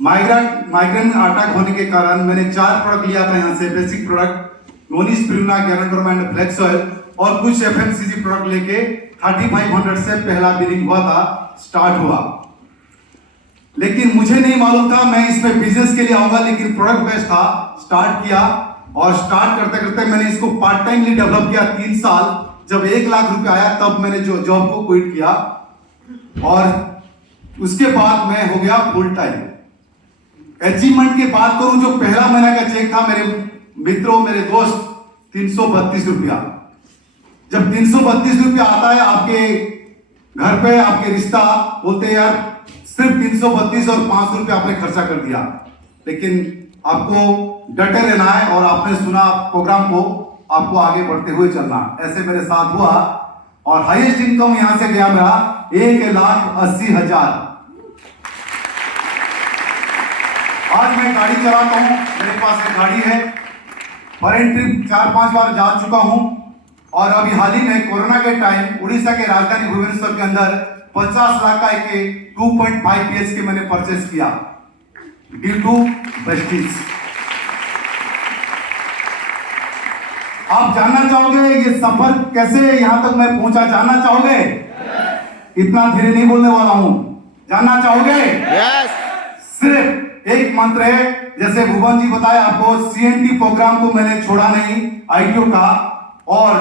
Migraine attack होने के कारण मैंने 4 प्रोडक्ट लिया था यहाँ से, बेसिक प्रोडक्ट नोनिस प्रिमना गैरेंटोरम एंड फ्लेक्स ऑयल और कुछ एफएमसीजी प्रोडक्ट लेके 3500 से पहला बिलिंग हुआ था, स्टार्ट हुआ। लेकिन मुझे नहीं मालूम था मैं इसमें बिजनेस के लिए आऊंगा, लेकिन प्रोडक्ट बेस्ट था, स्टार्ट किया और स्टार्ट करते करते मैंने इसको पार्ट टाइमली डेवलप किया 3 साल। जब 1 लाख रुपए आया तब मैंने जो जॉब को क्विट किया और उसके बाद मैं हो गया फुल टाइम। अचीवमेंट की बात करूं, जो पहला महीना का चेक था मेरे मित्रों, मेरे दोस्त, 332 रुपया। जब 332 रुपया आता है आपके घर पे, आपके रिश्ता बोलते हैं यार सिर्फ 332 और 5 रुपया आपने खर्चा कर दिया। लेकिन आपको डटे रहना है और आपने सुना प्रोग्राम को, आपको आगे बढ़ते हुए चलना। ऐसे मेरे साथ हुआ और हाईएस्ट इनकम यहां से गया मेरा 1,80,000। आज मैं गाड़ी चलाता हूं, मेरे पास एक गाड़ी है, फॉरेन ट्रिप 4-5 बार जा चुका हूं और अभी हाल ही में कोरोना के टाइम उड़ीसा के राजधानी भुवनेश्वर के अंदर 50 लाख का एक 2.5 BHK मैंने परचेस किया ड्यू टू प्रेस्टीज। आप जानना चाहोगे ये सफर कैसे यहां तक मैं पहुंचा, जानना चाहोगे? इतना धीरे नहीं बोलने वाला हूं, जानना चाहोगे? यस। सिर्फ एक मंत्र है, जैसे भुवन जी बताया आपको, CNT प्रोग्राम को मैंने छोड़ा नहीं, ITO का, और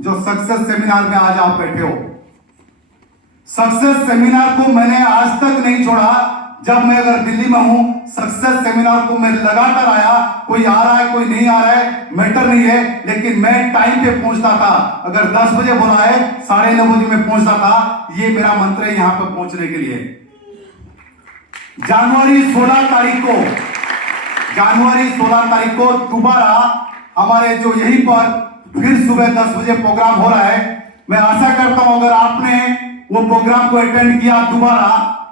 जो सक्सेस सेमिनार में आज आप बैठे हो, सक्सेस सेमिनार को मैंने आज तक नहीं छोड़ा। जब मैं अगर दिल्ली में हूं, सक्सेस सेमिनार को मैं लगातार आया, कोई आ रहा है कोई नहीं आ रहा है मैटर नहीं है, लेकिन मैं टाइम पे पहुंचता था। अगर 10 बजे बोला है 9:30 बजे मैं पहुंचता था। ये मेरा मंत्र है यहां पर पहुंचने के लिए। जनवरी 16 तारीख को दोबारा हमारे जो यहीं पर फिर सुबह 10 बजे प्रोग्राम हो रहा है। मैं आशा करता हूं अगर आपने वो प्रोग्राम को अटेंड किया दोबारा,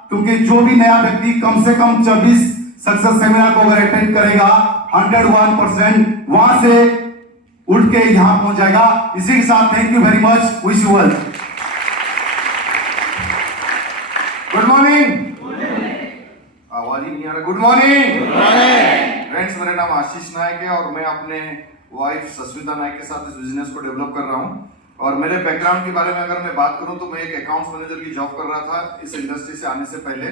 क्योंकि जो भी नया व्यक्ति कम से कम 24 सक्सेस सेमिनार को अगर अटेंड करेगा 101% वहां से उठ के यहां पहुंच जाएगा। इसी के साथ thank you very much, wish you well. Good morning. आवाज ही नहीं आ रहा। गुड मॉर्निंग फ्रेंड्स, मेरा नाम आशीष नायक है और मैं अपने वाइफ सस्मिता नायक के साथ इस बिजनेस को डेवलप कर रहा हूं। और मेरे बैकग्राउंड के बारे में अगर मैं बात करूं तो मैं एक अकाउंट्स मैनेजर की जॉब कर रहा था। इस इंडस्ट्री से आने से पहले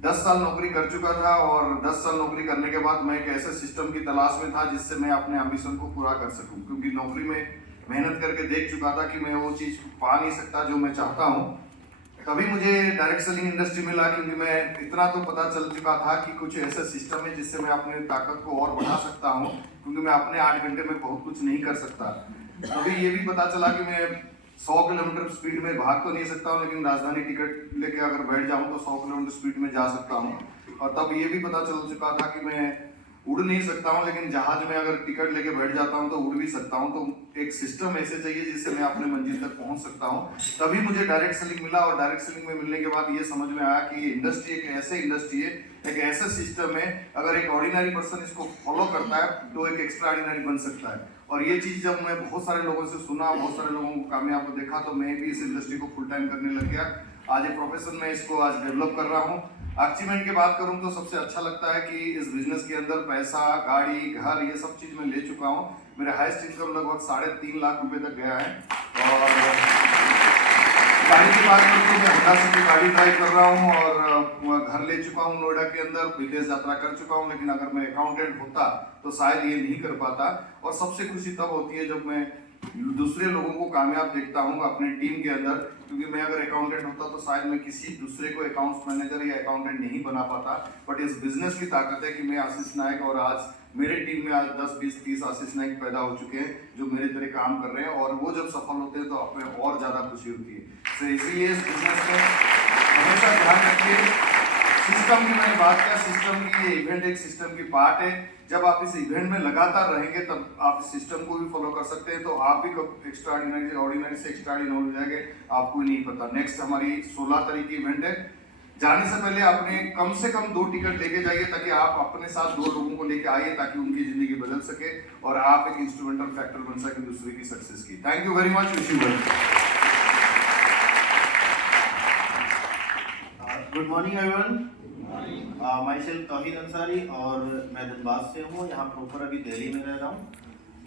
10 साल नौकरी कर चुका था और 10 साल नौकरी करने के बाद मैं एक ऐसे सिस्टम की तलाश में था जिससे मैं अपने एम्बिशन को पूरा कर सकूं, क्योंकि नौकरी में मेहनत करके देख चुका था कि मैं वो चीज़ पा नहीं सकता जो मैं चाहता हूँ। तभी मुझे डायरेक्ट सेलिंग इंडस्ट्री मिला, क्योंकि मैं इतना तो पता चल चुका था कि कुछ ऐसा सिस्टम है जिससे मैं अपनी ताकत को और बढ़ा सकता हूँ, क्योंकि मैं अपने 8 घंटे में बहुत कुछ नहीं कर सकता। अभी ये भी पता चला कि मैं 100 किलोमीटर स्पीड में भाग तो नहीं सकता हूँ, लेकिन राजधानी टिकट लेके अगर बैठ जाऊँ तो 100 किलोमीटर स्पीड में जा सकता हूँ। और तब ये भी पता चल चुका था कि मैं उड़ नहीं सकता हूँ, लेकिन जहाज में अगर टिकट लेके बैठ जाता हूँ तो उड़ भी सकता हूँ। तो एक सिस्टम ऐसे चाहिए जिससे मैं अपने मंजिल तक पहुँच सकता हूँ। तभी मुझे डायरेक्ट सेलिंग मिला और डायरेक्ट सेलिंग में मिलने के बाद ये समझ में आया कि ये इंडस्ट्री एक ऐसे इंडस्ट्री है, एक ऐसा सिस्टम है, अगर एक ऑर्डिनरी पर्सन इसको फॉलो करता है तो एक एक्स्ट्रा ऑर्डिनरी बन सकता है। और ये चीज़ जब मैं बहुत सारे लोगों से सुना, बहुत सारे लोगों को कामयाब को देखा, तो मैं भी इस इंडस्ट्री को फुल टाइम करने लग गया। आज ये प्रोफेशन में इसको आज डेवलप कर रहा हूँ। अचीवमेंट की बात करूँ तो सबसे अच्छा लगता है कि इस बिजनेस के अंदर पैसा, गाड़ी, घर, ये सब चीज़ मैं ले चुका हूँ। मेरा हाईएस्ट इनकम लगभग 3.5 लाख रुपए तक गया है। और गाड़ी की बात करूँ तो मैं होंडा सिटी गाड़ी ड्राइव कर रहा हूँ और घर ले चुका हूँ नोएडा के अंदर, विदेश यात्रा कर चुका हूँ। लेकिन अगर मैं अकाउंटेंट होता तो शायद ये नहीं कर पाता। और सबसे खुशी तब होती है जब मैं दूसरे लोगों को कामयाब देखता हूँ अपने टीम के अंदर, क्योंकि मैं अगर अकाउंटेंट होता तो शायद मैं किसी दूसरे को अकाउंट्स मैनेजर या अकाउंटेंट नहीं बना पाता। बट इस बिजनेस की ताकत है कि मैं आशीष नायक और आज मेरे टीम में आज 10, 20, 30 आशीष नायक पैदा हो चुके हैं जो मेरे तरह काम कर रहे हैं। और वो जब सफल होते हैं तो आप में और ज़्यादा खुशी होती है। तो इसीलिए इस बिजनेस में हमेशा ध्यान रखिए। सिस्टम की मैंने बात किया, सिस्टम की ये इवेंट एक सिस्टम की पार्ट है। जब आप इस इवेंट में लगातार रहेंगे तब आप इस सिस्टम को भी फॉलो कर सकते हैं, तो आप भी कब एक्स्ट्रा ऑर्डिनरी से एक्स्ट्रा ऑर्डिनरी हो जाएंगे आपको नहीं पता। नेक्स्ट हमारी 16 तारीख की इवेंट है। जाने से पहले आपने कम से कम 2 टिकट लेके जाइए, ताकि आप अपने साथ 2 लोगों को लेके आइए, ताकि उनकी जिंदगी बदल सके और आप एक इंस्ट्रूमेंटल फैक्टर बन सके दूसरे की सक्सेस की। Thank you very much, wish you well. Good morning everyone. Myself Tauheed Ansari और मैं धनबाद से हूँ। यहाँ प्रॉपर अभी दिल्ली में रह रहा हूँ।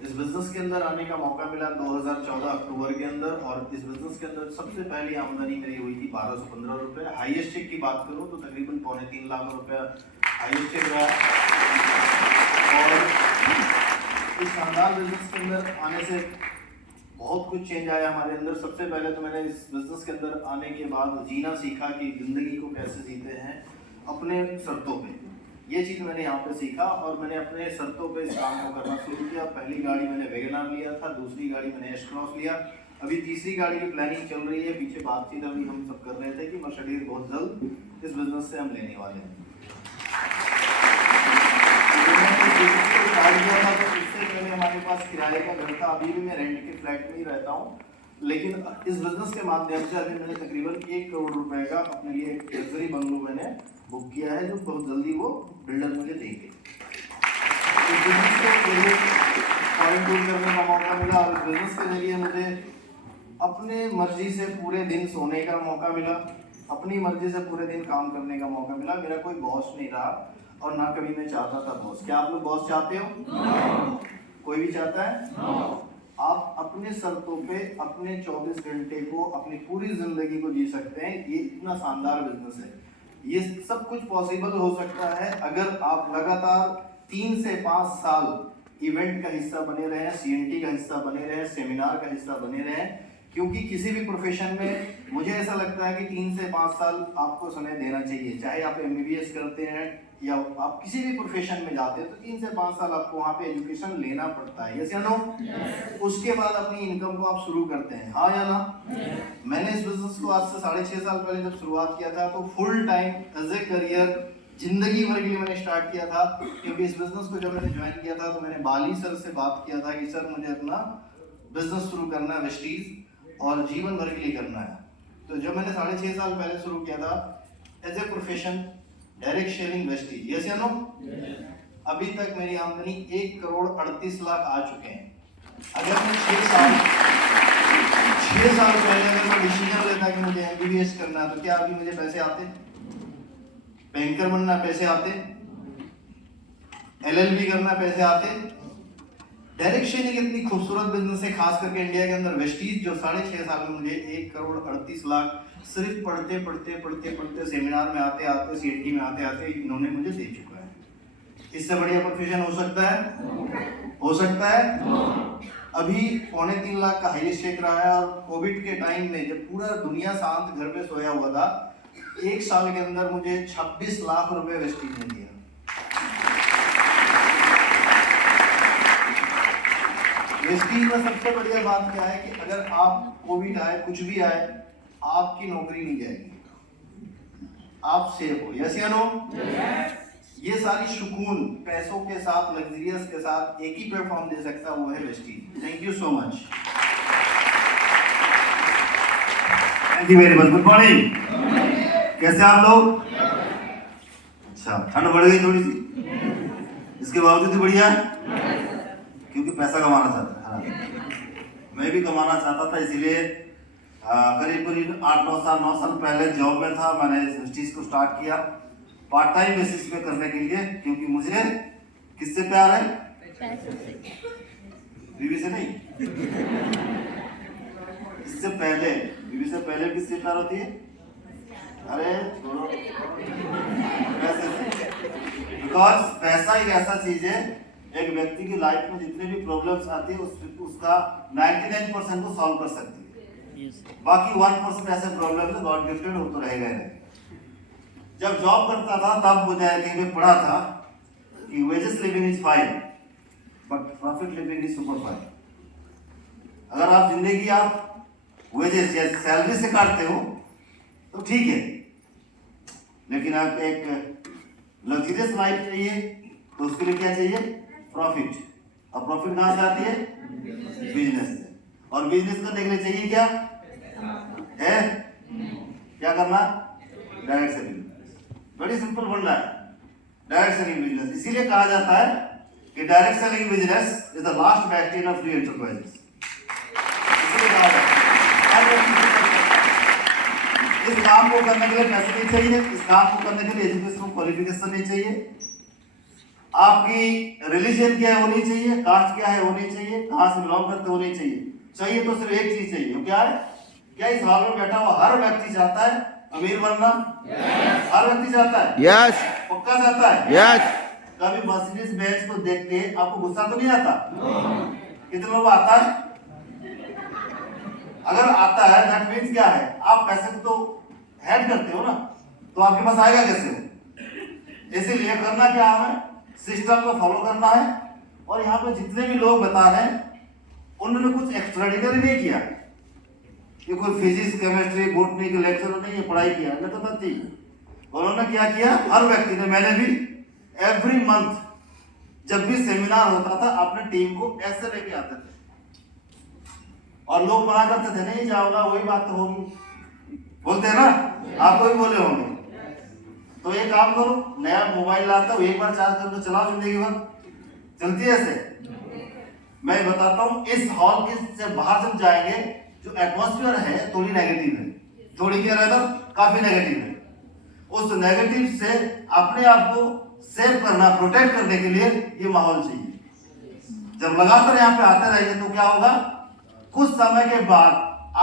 इस बिज़नेस के अंदर आने का मौका मिला 2014 अक्टूबर के अंदर, और इस बिज़नेस के अंदर सबसे पहली आमदनी मेरी हुई थी 1215 रुपये। हाईएस्ट चेक की बात करूँ तो तकरीबन 2.25 लाख रुपये हाईएस्ट चेक रहा। और इस शानदार बिज़नेस के अंदर आने से बहुत कुछ चेंज आया हमारे अंदर। सबसे पहले तो मैंने इस बिज़नेस के अंदर आने के बाद जीना सीखा कि ज़िंदगी को कैसे जीते हैं अपने शर्तों पे। ये चीज़ मैंने यहाँ पे सीखा और मैंने अपने शर्तों पे इस काम को करना शुरू किया। पहली गाड़ी मैंने वैगनआर लिया था, दूसरी गाड़ी मैंने एस क्रॉस लिया, अभी तीसरी गाड़ी की प्लानिंग चल रही है। पीछे बातचीत अभी हम सब कर रहे थे कि मर्सिडीज बहुत जल्द इस बिज़नेस से हम लेने वाले हैं। तो इससे पहले हमारे पास किराए का घर था, अभी भी मैं रेंट के फ्लैट में ही रहता हूँ। लेकिन इस बिज़नेस के माध्यम से अभी मैंने तकरीबन 1 करोड़ रुपए का अपने लिए एक लग्जरी बंगलो मैंने बुक किया है, जो बहुत जल्दी वो बिल्डर मुझे देंगे। इस बिज़नेस के जरिए फॉरेन टूर करने का मौका मिला और इस बिज़नेस के जरिए मुझे अपने मर्जी से पूरे दिन सोने का मौका मिला, अपनी मर्जी से पूरे दिन काम करने का मौका मिला। मेरा कोई बॉस नहीं रहा और ना कभी मैं चाहता था बॉस। क्या आप लोग बॉस चाहते हो? कोई भी चाहता है? आप अपने शर्तों पे अपने 24 घंटे को, अपनी पूरी जिंदगी को जी सकते हैं। ये इतना शानदार बिजनेस है। ये सब कुछ पॉसिबल हो सकता है अगर आप लगातार 3 से 5 साल इवेंट का हिस्सा बने रहें, CNT का हिस्सा बने रहें, सेमिनार का हिस्सा बने रहें। क्योंकि किसी भी प्रोफेशन में मुझे ऐसा लगता है कि 3 से 5 साल आपको समय देना चाहिए। चाहे आप MBBS करते हैं या आप किसी भी प्रोफेशन में जाते हैं तो 3 से 5 साल आपको वहाँ पे एजुकेशन लेना पड़ता है। यस या नो? उसके बाद अपनी इनकम को आप शुरू करते हैं, हाँ या ना? मैंने इस बिजनेस को आज से 6.5 साल पहले जब शुरुआत किया था तो full time as a career जिंदगी भर के लिए मैंने स्टार्ट किया था। क्योंकि इस बिजनेस को जब मैंने ज्वाइन किया था तो मैंने बाली सर से बात किया था कि सर मुझे अपना बिजनेस शुरू करना है वेस्टीज और जीवन भर के लिए करना है। तो जब मैंने 6.5 साल पहले शुरू किया था as a profession direct selling Vestige, yes या नो? अभी तक मेरी आमदनी 1 करोड़ 38 लाख आ चुके हैं। अगर मैं 6 साल पहले अगर मैं डिसीजन लेता कि मुझे MBBS करना है तो क्या अभी मुझे पैसे आते? बैंकर बनना पैसे आते? LLB करना पैसे आते? डायरेक्ट सेलिंग इतनी खूबसूरत बिजनेस है, खास करके इंडिया के अंदर वेस्टीज, जो 6.5 साल में मुझे 1 करोड़ 38 लाख सिर्फ पढ़ते सेमिनार में आते आते CNT में आते आते इन्होंने मुझे दे चुका है। इससे बढ़िया प्रोफेशन हो सकता है? हो सकता है? अभी 2.25 लाख का हाईएस्ट चेक रहा है। और कोविड के टाइम में जब पूरा दुनिया शांत घर पे सोया हुआ था, 1 साल के अंदर मुझे 26 लाख रुपए वेस्टीज ने दिया। वेस्टीज में सबसे बढ़िया बात क्या है कि अगर आप कोविड आए, कुछ भी आए, आपकी नौकरी नहीं जाएगी, आप सेफ हो। यस या नो? ये सारी सुकून पैसों के साथ, लग्जरियस के साथ एक ही प्लेटफॉर्म दे सकता है, वो है Vestige. Thank you so much. Thank you very much. Good morning. कैसे आप लोग? अच्छा, ठंड बढ़ गई थोड़ी सी, इसके बावजूद भी बढ़िया है क्योंकि पैसा कमाना चाहता है। मैं भी कमाना चाहता था, इसीलिए करीब 9 साल पहले जॉब में था। मैंने इस चीज़ को स्टार्ट किया पार्ट टाइम बेसिस पे करने के लिए, क्योंकि मुझे किससे प्यार है? बीवी से नहीं। इससे पहले, बीवी से पहले किससे प्यार होती है? अरे छोड़ो, पैसे से। बिकॉज पैसा एक ऐसा चीज है, एक व्यक्ति की लाइफ में जितने भी प्रॉब्लम्स आती है उसका 99% को सॉल्व कर सकती है। बाकी 1% ऐसे प्रॉब्लम है गॉड गिफ्टेड, वो तो रहेगा ही रहेगा। जब जॉब करता था तब मुझे कहीं पे पढ़ा था कि wages living is fine but profit living is super fine. अगर आप जिंदगी आप वेजेस या सैलरी से काटते हो तो ठीक है, लेकिन आप एक लग्जरियस लाइफ चाहिए तो उसके लिए क्या चाहिए? प्रॉफिट। और प्रॉफिट कहाँ से आती है? बिजनेस से। और बिजनेस करने के लिए चाहिए क्या है? क्या करना? Direct selling. बड़ी सिंपल फंडा है डायरेक्ट सेलिंग बिजनेस। इसीलिए कहा जाता है कि direct selling business is the last Bastian of free enterprises. इस काम को करने के लिए पैसे नहीं चाहिए, इस काम को करने के लिए एजुकेशन क्वालिफिकेशन नहीं चाहिए, आपकी रिलीजन क्या है वो नहीं चाहिए, कास्ट क्या है वो नहीं चाहिए, कहाँ से बिलोंग करते वो नहीं चाहिए। चाहिए तो सिर्फ एक चीज चाहिए, वो क्या है? क्या इस हॉल में बैठा हुआ हर व्यक्ति चाहता है अमीर बनना? हर व्यक्ति चाहता है? यस पक्का चाहता है? यस कभी मर्सिडीज बेंज को देख के आपको गुस्सा तो नहीं आता? कितने लोग आता है? अगर आता है दैट मीन्स क्या है? आप पैसे को तो हेड करते हो ना, तो आपके पास आएगा कैसे? इसीलिए करना क्या है? सिस्टम को फॉलो करना है। और यहाँ पे जितने भी लोग बता रहे हैं उन्होंने कुछ एक्स्ट्राऑर्डिनरी नहीं किया, ये कोई फिजिक्स केमिस्ट्री बॉटनी के लेक्चर नहीं है पढ़ाई किया, मैं तो बताती। उन्होंने क्या किया? हर व्यक्ति ने, मैंने भी एवरी मंथ जब भी सेमिनार होता था अपने टीम को ऐसे लेके आते थे, और लोग मना करते थे नहीं जाओगा, वही बात तो होगी, बोलते हैं ना, आपको भी बोले होंगे। तो ये काम करो, नया मोबाइल लाता हूँ, एक बार चार्ज कर दो, चलाओ जिंदगी भर, चलती है ऐसे। मैं बताता हूँ इस हॉल के से बाहर जब जाएंगे जो एटमॉस्फेयर है थोड़ी नेगेटिव है, थोड़ी क्या रहता काफी नेगेटिव है। उस नेगेटिव से अपने आप को सेव करना, प्रोटेक्ट करने के लिए ये माहौल चाहिए। जब लगातार यहाँ पे आते रहेंगे तो क्या होगा? कुछ समय के बाद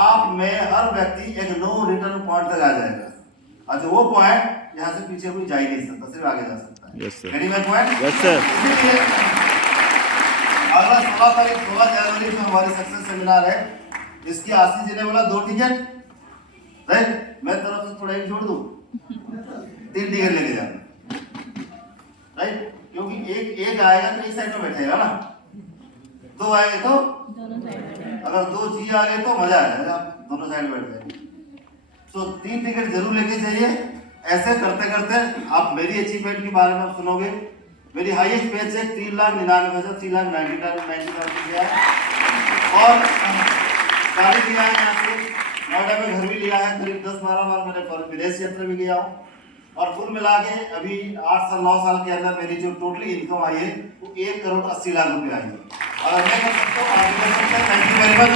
आप में हर व्यक्ति एक नो रिटर्न पॉइंट तक आ जाएगा। अच्छा वो पॉइंट यहाँ से पीछे कोई जा ही नहीं सकता, सिर्फ आगे जा सकता है। Yes sir Getting my point? Yes sir इसीलिए अगला 16 तारीख 16 जनवरी में हमारी सक्सेस सेमिनार है। इसकी आशीष जी ने बोला 2 टिकट, राइट? मैं तरफ से थोड़ा एक जोड़ दूं, 3 टिकट लेके जाना, राइट? क्योंकि एक आएगा तो एक साइड में बैठेगा ना, 2 आएंगे तो अगर 2 जी आ गए तो मजा आएगा, आप दोनों साइड बैठ जाएंगे। तो 3 टिकट जरूर लेके जाइए। ऐसे करते करते आप मेरी अचीवमेंट के बारे में आप सुनोगे। मेरी हाईएस्ट पेज चेक 3,99,000 3,99,000 गया है, और गाड़ी लिया है यहाँ से, नोएडा में घर भी लिया है, करीब 10-12 बार मैंने विदेश यात्रा भी गया हूँ, और कुल मिला के अभी 8-9 साल के अंदर मेरी जो टोटली इनकम आई है वो 1,80,00,000 रुपये आई है। और मैं कर सकता हूँ, आप भी कर सकते हैं। Thank you very much.